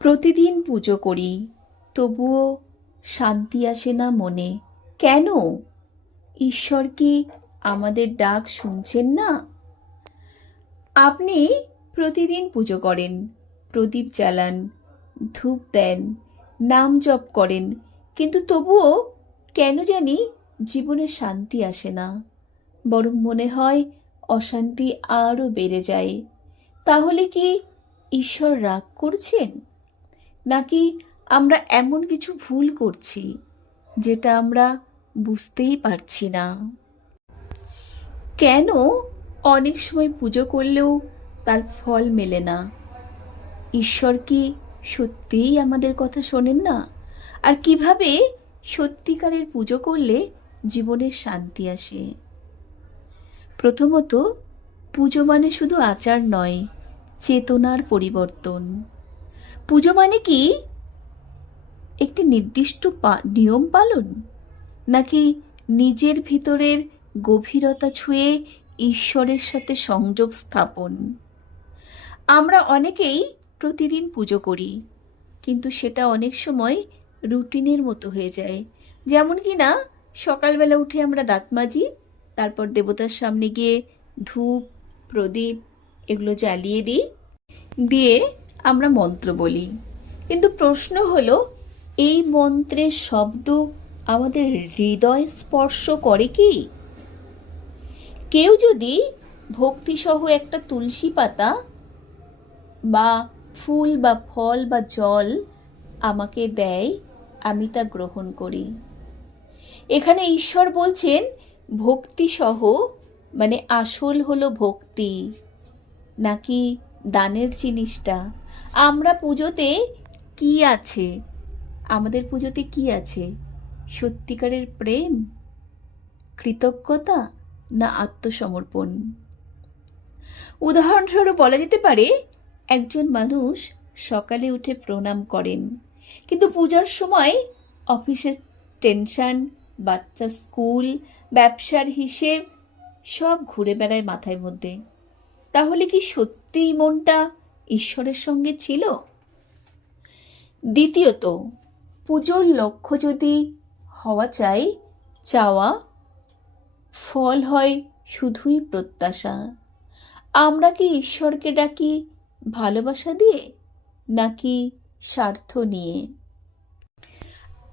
প্রতিদিন পুজো করি, তবুও শান্তি আসে না মনে। কেন? ঈশ্বর কি আমাদের ডাক শুনছেন না? আপনি প্রতিদিন পুজো করেন, প্রদীপ জ্বালান, ধূপ দেন, নাম জপ করেন, কিন্তু তবুও কেন জানি জীবনে শান্তি আসে না। বরং মনে হয় অশান্তি আরও বেড়ে যায়। তাহলে কি ঈশ্বর রাগ করছেন? নাকি আমরা এমন কিছু ভুল করছি যেটা আমরা বুঝতেই পারছি না? কেন অনেক সময় পুজো করলেও তার ফল মেলে না? ঈশ্বর কি সত্যিই আমাদের কথা শোনেন না? আর কীভাবে সত্যিকারের পুজো করলে জীবনের শান্তি আসে? প্রথমত, পুজো মানে শুধু আচার নয়, চেতনার পরিবর্তন। পুজো মানে কি? একটি নির্দিষ্ট নিয়ম পালন? নাকি নিজের ভিতরের গভীরতা ছুঁয়ে ঈশ্বরের সাথে সংযোগ স্থাপন? আমরা অনেকেই প্রতিদিন পুজো করি, কিন্তু সেটা অনেক সময় রুটিনের মতো হয়ে যায়। যেমন কি না, সকালবেলা উঠে আমরা দাঁত মাজি, তারপর দেবতার সামনে গিয়ে ধূপ, প্রদীপ এগুলো জ্বালিয়ে দিই। দিয়ে আমরা মন্ত্র বলি। কিন্তু প্রশ্ন হলো, এই মন্ত্রের শব্দ আমাদের হৃদয় স্পর্শ করে কি? কেউ যদি ভক্তিসহ একটা তুলসী পাতা বা ফুল বা ফল বা জল আমাকে দেয়, আমি তা গ্রহণ করি। এখানে ঈশ্বর বলছেন, ভক্তিসহ মানে আসল হলো ভক্তি, নাকি দানের জিনিসটা? আমরা পুজোতে কি আছে? আমাদের পুজোতে কি আছে? সত্যিকারের প্রেম? কৃতজ্ঞতা? না আত্মসমর্পণ? উদাহরণস্বরূপ বলা যেতে পারে, একজন মানুষ সকালে উঠে প্রণাম করেন, কিন্তু পূজার সময় অফিসের টেনশন, বাচ্চা স্কুল, ব্যবসার হিসেব সব ঘুরে বেড়ায় মাথায় মধ্যে। তাহলে কি সত্যিই মনটা ঈশ্বরের সঙ্গে ছিল? দ্বিতীয়ত, পুজোর লক্ষ্য যদি হওয়া চাই, চাওয়া ফল হয় শুধুই প্রত্যাশা। আমরা কি ঈশ্বরকে ডাকি ভালোবাসা দিয়ে, নাকি স্বার্থ নিয়ে?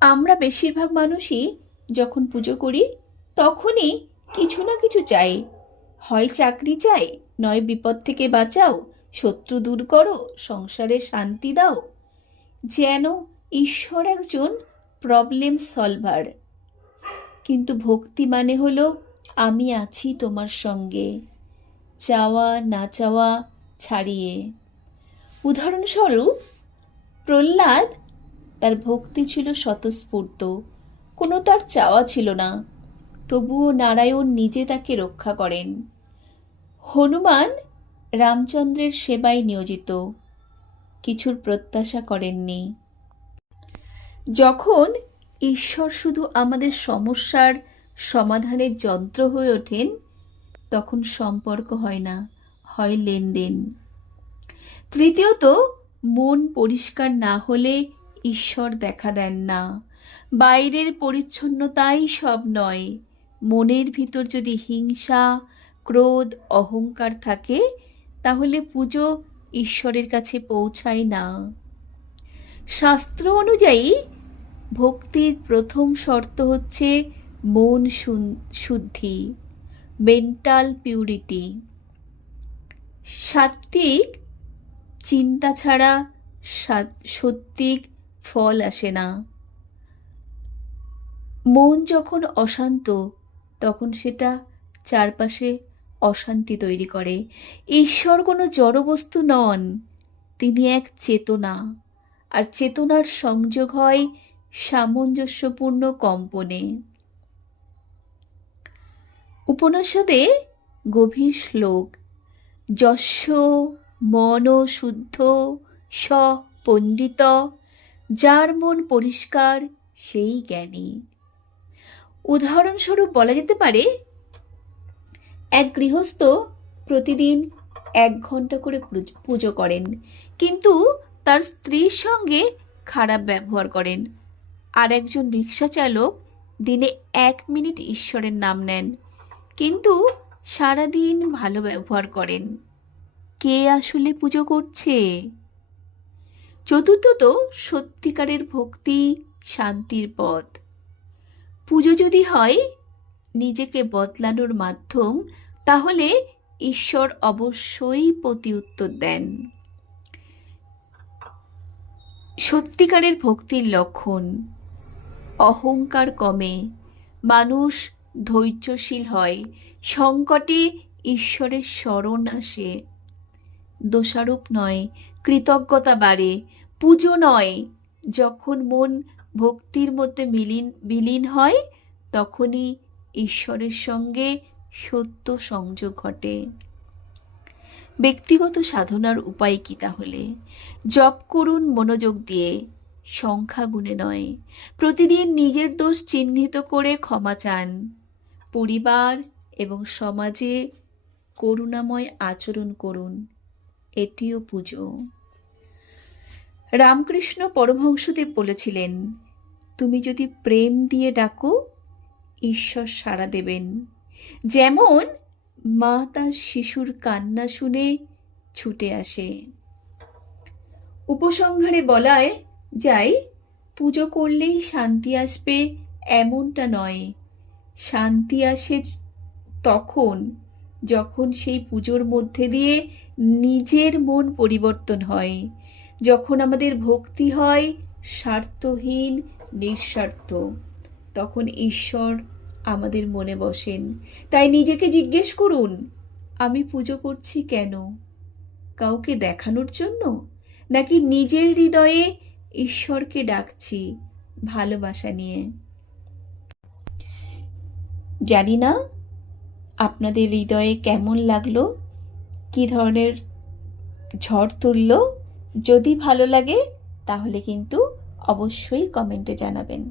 আমরা বেশিরভাগ মানুষই যখন পুজো করি, তখনই কিছু না কিছু চাই। হয় চাকরি চাই, নয় বিপদ থেকে বাঁচাও শত্রু দূর করো, সংসারে শান্তি দাও। যেন ঈশ্বর একজন প্রবলেম সলভার কিন্তু ভক্তি মানে হলো, আমি আছি তোমার সঙ্গে, চাওয়া না চাওয়া ছাড়িয়ে। উদাহরণস্বরূপ, প্রহ্লাদ, তার ভক্তি ছিল স্বতঃস্ফূর্ত, কোনো তার চাওয়া ছিল না। তবুও নারায়ণ নিজে তাকে রক্ষা করেন। হনুমান রামচন্দ্রের সেবায় নিয়োজিত। কিছুর প্রত্যাশা করেননি। যখন ঈশ্বর শুধু আমাদের সমস্যার সমাধানের যন্ত্র হয়ে ওঠেন, তখন সম্পর্ক হয় না, হয় লেনদেন। তৃতীয়ত, মন পরিষ্কার না হলে ঈশ্বর দেখা দেন না। বাইরের পরিচ্ছন্নতাই সব নয়। মনের ভিতর যদি হিংসা, ক্রোধ, অহংকার থাকে তাহলে পুজো ঈশ্বরের কাছে পৌঁছায় না। শাস্ত্র অনুযায়ী ভক্তির প্রথম শর্ত হচ্ছে মন শুদ্ধি মেন্টাল পিউরিটি সাত্ত্বিক চিন্তা ছাড়া সত্যিক ফল আসে না। মন যখন অশান্ত, তখন সেটা চারপাশে অশান্তি তৈরি করে। ঈশ্বর কোনো জড়বস্তু নন, তিনি এক চেতনা। আর চেতনার সংযোগ হয় সামঞ্জস্যপূর্ণ কম্পনে। উপনিষদে গভীর শ্লোক যস্য মন শুদ্ধ স পণ্ডিত, যার মন পরিষ্কার সেই জ্ঞানী। উদাহরণস্বরূপ বলা যেতে পারে এক গৃহস্থ প্রতিদিন এক ঘণ্টা করে পুজো করেন। কিন্তু তার স্ত্রীর সঙ্গে খারাপ ব্যবহার করেন। আর একজন রিক্সা চালক দিনে এক মিনিট ঈশ্বরের নাম নেন। কিন্তু সারাদিন ভালো ব্যবহার করেন। কে আসলে পুজো করছে? চতুর্থত সত্যিকারের ভক্তি শান্তির পথ। পুজো যদি হয় নিজেকে বদলানোর মাধ্যম, তাহলে ঈশ্বর অবশ্যই প্রতি উত্তর দেন। সত্যিকারের ভক্তির লক্ষণ, অহংকার কমে, মানুষ ধৈর্যশীল হয়, সংকটে ঈশ্বরের স্মরণ আসে। দোষারূপ নয়, কৃতজ্ঞতা বাড়ে, পুজো নয়, যখন মন ভক্তির মধ্যে মিলিন, বিলীন হয়, তখনই ঈশ্বরের সঙ্গে সত্য সংযোগ ঘটে। ব্যক্তিগত সাধনার উপায় কী তাহলে? জপ করুন, মনোযোগ দিয়ে সংখ্যা গুণে নয়। প্রতিদিন নিজের দোষ চিহ্নিত করে ক্ষমা চান। পরিবার এবং সমাজে করুণাময় আচরণ করুন। এটিও পুজো। রামকৃষ্ণ পরমহংসদেব বলেছিলেন, তুমি যদি প্রেম দিয়ে ডাকো ঈশ্বর সাড়া দেবেন। যেমন মা তার শিশুর কান্না শুনে ছুটে আসে। উপসংহারে বলায় যাই, পুজো করলেই শান্তি আসবে এমনটা নয়। শান্তি আসে তখন, যখন সেই পুজোর মধ্যে দিয়ে নিজের মন পরিবর্তন হয়। যখন আমাদের ভক্তি হয় স্বার্থহীন, নিঃস্বার্থ। তখন ঈশ্বর আমাদের মনে বসেন। তাই নিজেকে জিজ্ঞেস করুন, আমি পুজো করছি কেন? কাউকে দেখানোর জন্য? নাকি নিজের হৃদয়ে ঈশ্বরকে ডাকছি ভালোবাসা নিয়ে? জানি না আপনাদের হৃদয়ে কেমন লাগল? কী ধরনের ঝড় তুললো? যদি ভালো লাগে তাহলে কিন্তু অবশ্যই কমেন্টে জানাবেন।